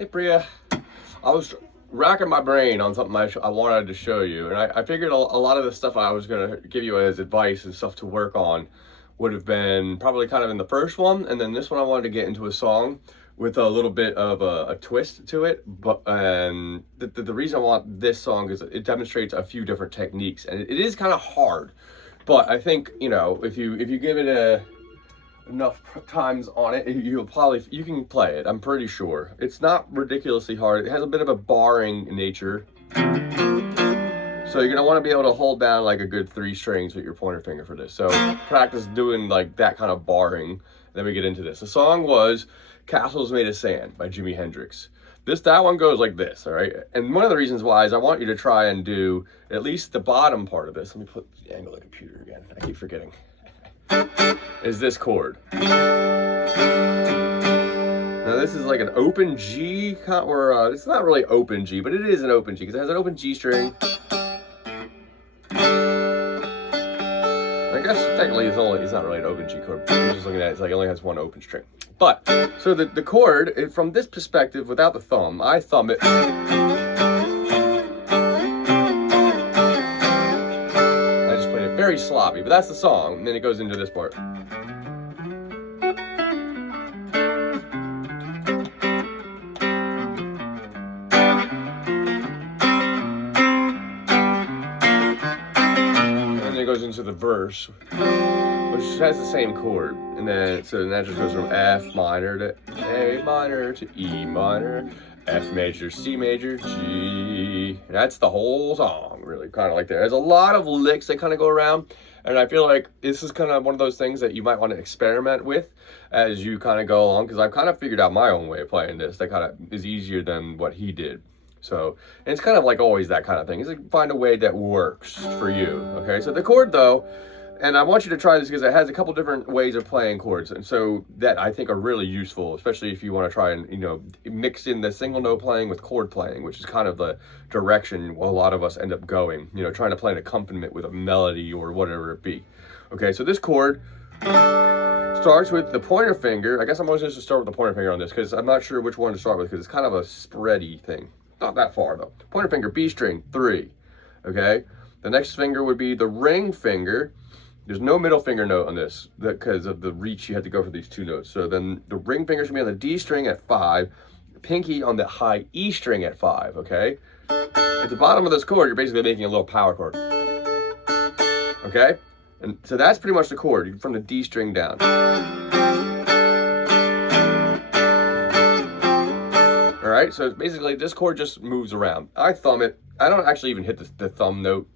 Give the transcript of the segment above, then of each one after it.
Hey Priya, I was racking my brain on something I wanted to show you, and I figured a lot of the stuff I was going to give you as advice and stuff to work on would have been probably kind of in the first one, and then this one I wanted to get into a song with a little bit of a twist to it. But the reason I want this song is it demonstrates a few different techniques, and it is kind of hard, but I think, you know, if you give it enough times on it, you can play it. I'm pretty sure it's not ridiculously hard. It has a bit of a barring nature, so you're gonna want to be able to hold down like a good 3 strings with your pointer finger for this. So practice doing like that kind of barring. Then we get into this. The song was "Castles Made of Sand" by Jimi Hendrix. That one goes like this, all right? And one of the reasons why is I want you to try and do at least the bottom part of this. Let me put the angle of the computer again. I keep forgetting. Is this chord. Now this is like an open G, or it's not really open G, but it is an open G because it has an open G string. I guess technically it's not really an open G chord. You're just looking at it, it's like it only has one open string. But so the chord, from this perspective, without the thumb, I thumb it. Very sloppy, but that's the song, and then it goes into this part. And then it goes into the verse, which has the same chord, and then that just goes from F minor to A minor to E minor, F major, C major, G. That's the whole song, really, kind of like that. There's a lot of licks that kind of go around, and I feel like this is kind of one of those things that you might want to experiment with as you kind of go along, because I've kind of figured out my own way of playing this that kind of is easier than what he did. So, and it's kind of like always that kind of thing. It's like find a way that works for you, okay? So the chord, though, and I want you to try this because it has a couple different ways of playing chords, and so that I think are really useful, especially if you want to try and, you know, mix in the single note playing with chord playing, which is kind of the direction a lot of us end up going, you know, trying to play an accompaniment with a melody or whatever it be. Okay, so this chord starts with the pointer finger. I guess I'm always just to start with the pointer finger on this because I'm not sure which one to start with because it's kind of a spready thing. Not that far though. Pointer finger, B string, 3. Okay, the next finger would be the ring finger. There's no middle finger note on this because of the reach you had to go for these 2 notes. So then the ring finger's gonna be on the D string at 5, pinky on the high E string at 5, okay? At the bottom of this chord, you're basically making a little power chord, okay? And so that's pretty much the chord from the D string down. All right, so basically this chord just moves around. I thumb it. I don't actually even hit the thumb note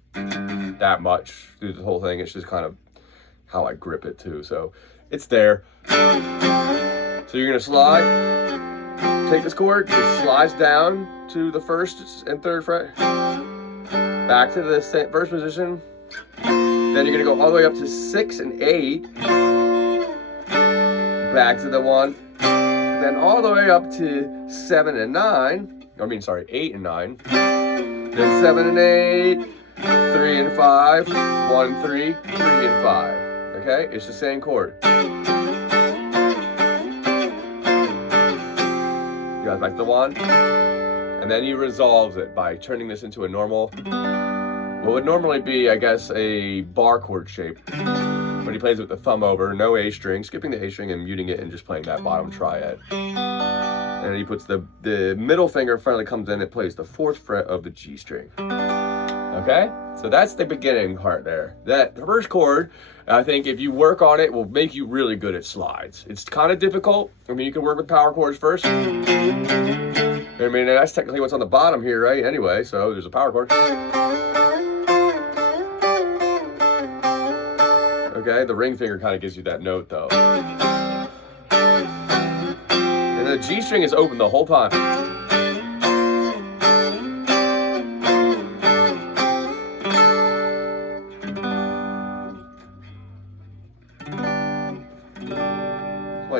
that much through the whole thing. It's just kind of how I grip it too. So it's there. So you're gonna slide, take this chord, it slides down to the 1st and 3rd fret, back to the first position. Then you're gonna go all the way up to 6 and 8, back to the 1, then all the way up to 7 and 9. 8 and 9. Then 7 and 8. 3 and 5, 1, 3, 3 and 5. Okay, it's the same chord. You go back to the 1, and then he resolves it by turning this into a normal, what would normally be, I guess, a bar chord shape. But he plays with the thumb over, no A string, skipping the A string and muting it and just playing that bottom triad. And then he puts the middle finger finally comes in, it plays the 4th fret of the G string. Okay, so that's the beginning part there. That the first chord, I think if you work on it, will make you really good at slides. It's kind of difficult. I mean, you can work with power chords first. I mean, that's technically what's on the bottom here, right? Anyway, so there's a power chord. Okay, the ring finger kind of gives you that note though. And the G string is open the whole time.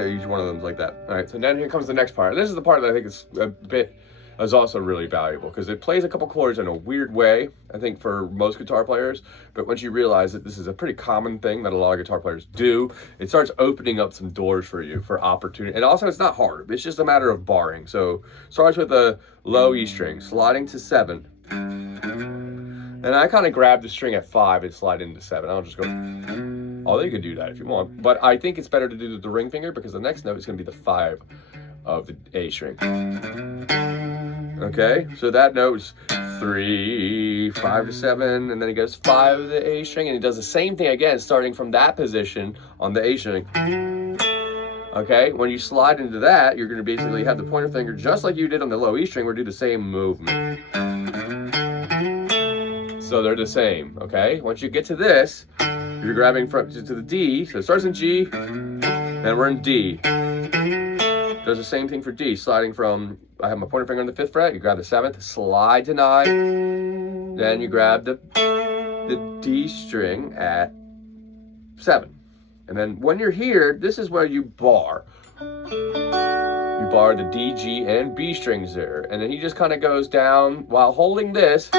Each one of them is like that. All right, so then here comes the next part. This is the part that I think is a bit is also really valuable because it plays a couple chords in a weird way, I think, for most guitar players. But once you realize that this is a pretty common thing that a lot of guitar players do, it starts opening up some doors for you for opportunity. And also, it's not hard. It's just a matter of barring. So starts with a low E string, sliding to 7. And I kind of grab the string at 5 and slide into 7. I'll just go, although you can do that if you want. But I think it's better to do the ring finger because the next note is going to be the 5 of the A string. Okay, so that note's 3, 5 to 7, and then he goes 5 of the A string, and he does the same thing again, starting from that position on the A string. Okay, when you slide into that, you're going to basically have the pointer finger just like you did on the low E string, or do the same movement. So they're the same, okay? Once you get to this, you're grabbing from to the D, so it starts in G, then we're in D. Does the same thing for D, sliding from, I have my pointer finger on the 5th fret, you grab the 7th, slide to 9, then you grab the D string at 7. And then when you're here, this is where you bar. You bar the D, G, and B strings there. And then he just kind of goes down while holding this.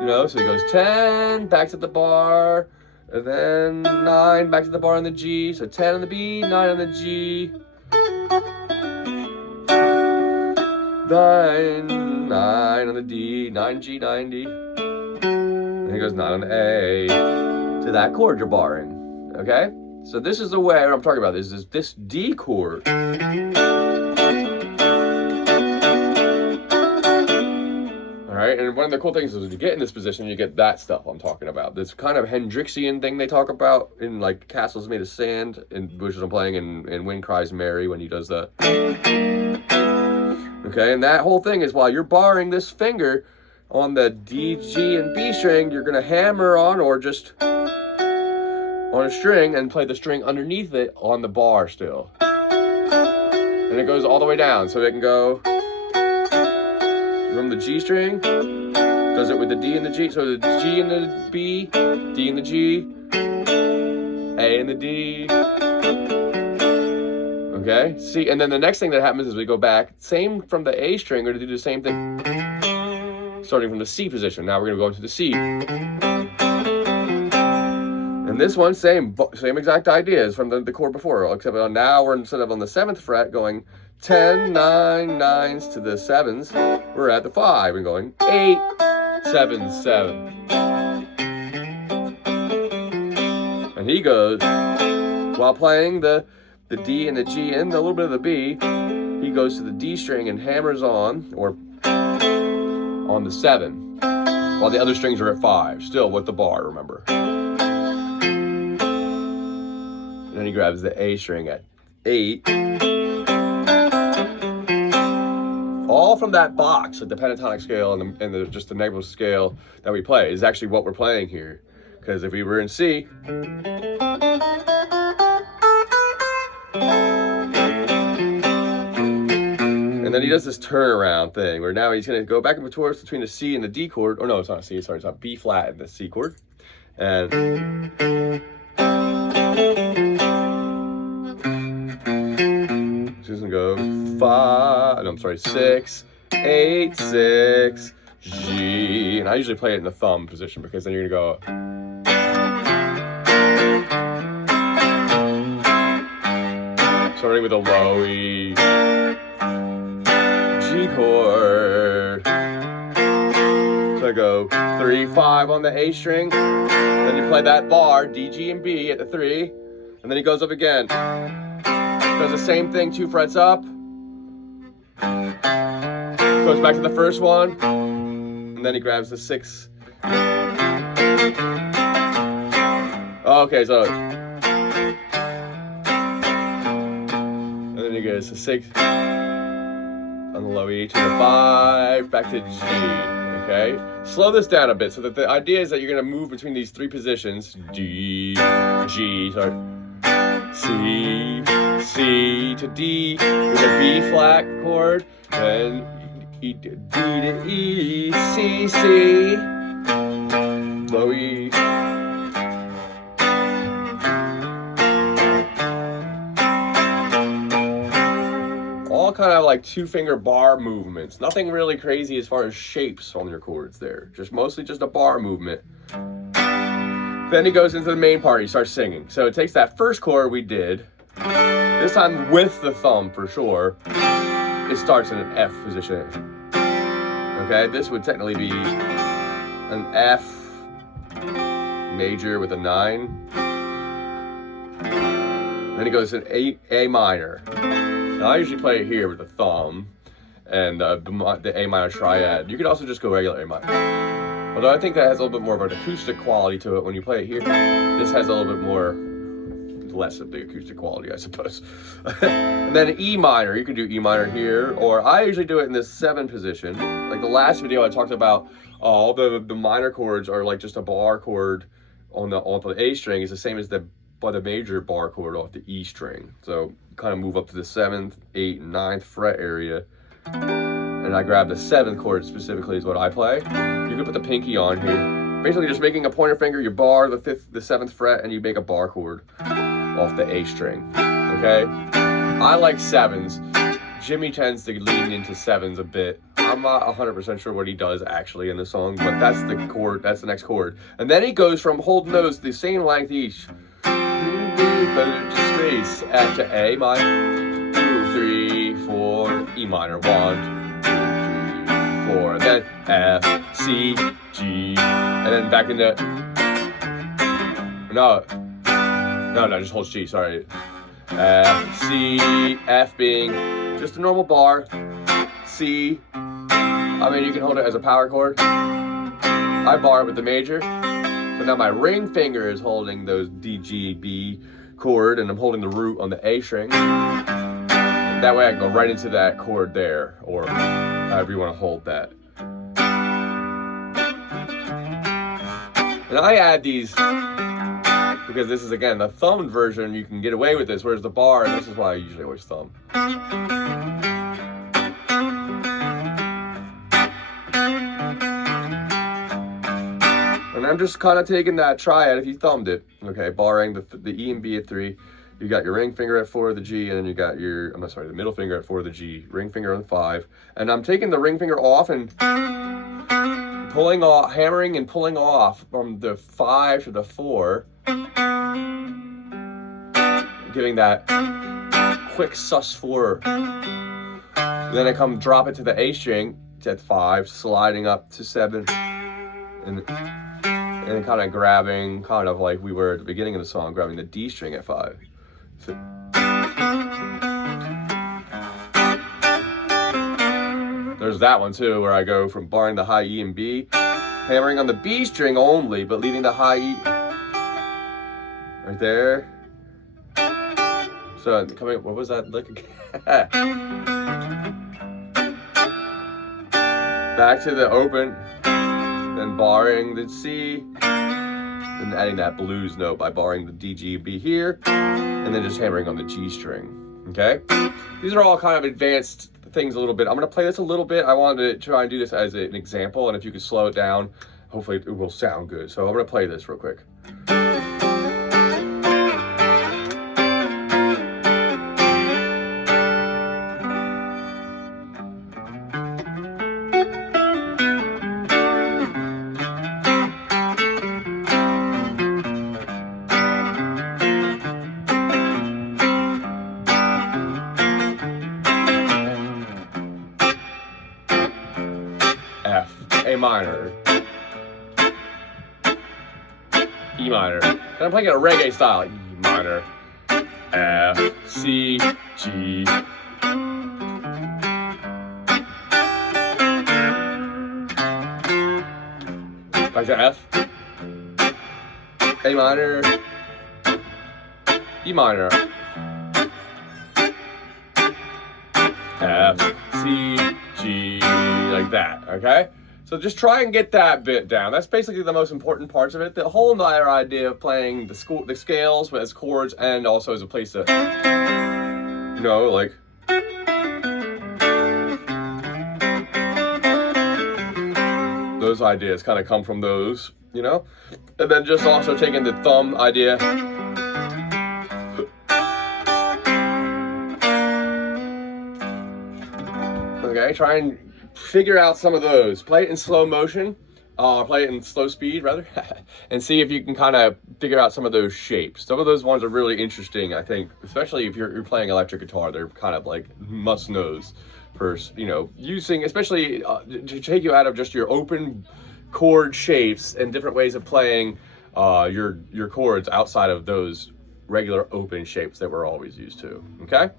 You know, so he goes 10, back to the bar, and then 9, back to the bar on the G. So 10 on the B, 9 on the G. 9 on the D, 9G, 9D. And he goes 9 on the A to that chord you're barring. Okay? So this is the way I'm talking about this, is this D chord. Alright, and one of the cool things is when you get in this position, you get that stuff I'm talking about. This kind of Hendrixian thing they talk about in like Castles Made of Sand, which I'm playing in Wind Cries Mary when he does the. Okay, and that whole thing is while you're barring this finger on the D, G, and B string, you're going to hammer on or just on a string and play the string underneath it on the bar still. And it goes all the way down, so it can go from the G string, does it with the D and the G, so the G and the B, D and the G, A and the D. Okay, see, and then the next thing that happens is we go back, same from the A string, we're going to do the same thing, starting from the C position. Now we're going to go into the C. And this one, same exact idea as from the chord before, except now we're instead of on the 7th fret going 10, 9, 9s to the 7s, we're at the 5 and going 8, 7, 7. And he goes, while playing the D and the G and a little bit of the B, he goes to the D string and hammers on, or on the 7, while the other strings are at 5, still with the bar, remember. And then he grabs the A string at 8. All from that box, like the pentatonic scale and just the negative scale that we play is actually what we're playing here. Because if we were in C, and then he does this turnaround thing where now he's going to go back and forth between the C and the D chord. Oh no, it's not C, sorry, it's not B flat and the C chord. And she's going to go 5, no, I'm sorry, 6, 8, 6, G. And I usually play it in the thumb position because then you're going to go. Starting with a low E, G chord. So I go 3, 5 on the A string. Then you play that bar, D, G, and B at the 3. And then he goes up again. Does the same thing, 2 frets up. Goes back to the first one. And then he grabs the 6. Okay, so. And then he goes to 6 on the low E to the 5, back to G. Okay, slow this down a bit so that the idea is that you're going to move between these 3 positions: D, G, sorry, C, C to D with a B flat chord, then E, D to E, C, C, low E. kind of like 2-finger bar movements. Nothing really crazy as far as shapes on your chords there. Just mostly just a bar movement. Then he goes into the main part, he starts singing. So it takes that first chord we did, this time with the thumb for sure. It starts in an F position. Okay, this would technically be an F major with a 9. Then he goes to A minor. Now I usually play it here with the thumb and the A minor triad. You could also just go regular A minor. Although I think that has a little bit more of an acoustic quality to it when you play it here. This has a little bit more, less of the acoustic quality, I suppose. And then E minor, you can do E minor here, or I usually do it in this 7 position. Like the last video I talked about, all the minor chords are like just a bar chord on the A string is the same as the major bar chord off the E string. So kind of move up to the 7th, 8th, and 9th fret area. And I grab the 7th chord specifically is what I play. You can put the pinky on here. Basically just making a pointer finger, you bar the 7th fret, and you make a bar chord off the A string, okay? I like 7s. Jimmy tends to lean into 7s a bit. I'm not 100% sure what he does actually in the song, but that's the chord, that's the next chord. And then he goes from holding those the same length each. Space F to A minor, 2, 3, 4, E minor, 1, 2, 3, 4, then F, C, G, and then back into, no, just hold G, sorry. F, C, F being just a normal bar, C, I mean you can hold it as a power chord. I bar it with the major, so now my ring finger is holding those D, G, B chord, and I'm holding the root on the A string. That way I can go right into that chord there, or however you want to hold that. And I add these because this is, again, the thumbed version. You can get away with this, whereas the bar, and this is why I usually always thumb. And I'm just kind of taking that triad if you thumbed it, okay, barring the E and B at 3. You got your ring finger at 4 of the G, and then you got your, the middle finger at 4 of the G, ring finger on 5. And I'm taking the ring finger off and pulling off, hammering and pulling off from the 5 to the 4, giving that quick sus4. Then I come drop it to the A string at 5, sliding up to 7, and kind of grabbing, kind of like we were at the beginning of the song, grabbing the D string at 5. So, there's that one too, where I go from barring the high E and B, hammering on the B string only, but leaving the high E right there. So coming, what was that like again? Back to the open, then barring the C, and adding that blues note by barring the D, G, B here, and then just hammering on the G string, okay? These are all kind of advanced things a little bit. I'm gonna play this a little bit. I wanted to try and do this as an example, and if you could slow it down, hopefully it will sound good. So I'm gonna play this real quick. F, A minor, E minor. And I'm playing it a reggae style. E minor, F, C, G. Back to F, A minor, E minor, F, C, G, like that, okay? So just try and get that bit down. That's basically the most important parts of it. The whole other idea of playing the scales as chords and also as a place to, you know, like, those ideas kind of come from those, you know? And then just also taking the thumb idea. Okay, try and figure out some of those. Play it in slow motion, play it in slow speed rather, and see if you can kind of figure out some of those shapes. Some of those ones are really interesting, I think, especially if you're playing electric guitar. They're kind of like must knows for, you know, using, especially to take you out of just your open chord shapes and different ways of playing your chords outside of those regular open shapes that we're always used to. Okay.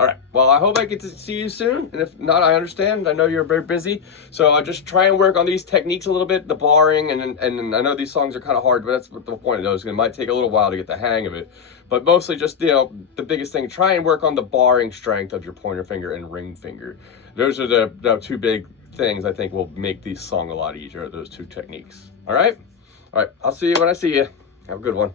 All right, well, I hope I get to see you soon, and if not, I understand. I know you're very busy, so I'll just try and work on these techniques a little bit, the barring, and I know these songs are kind of hard, but that's what the point of those. It might take a little while to get the hang of it, but mostly just, you know, the biggest thing, try and work on the barring strength of your pointer finger and ring finger. Those are the two big things I think will make this song a lot easier, those two techniques. All right, I'll see you when I see you. Have a good one.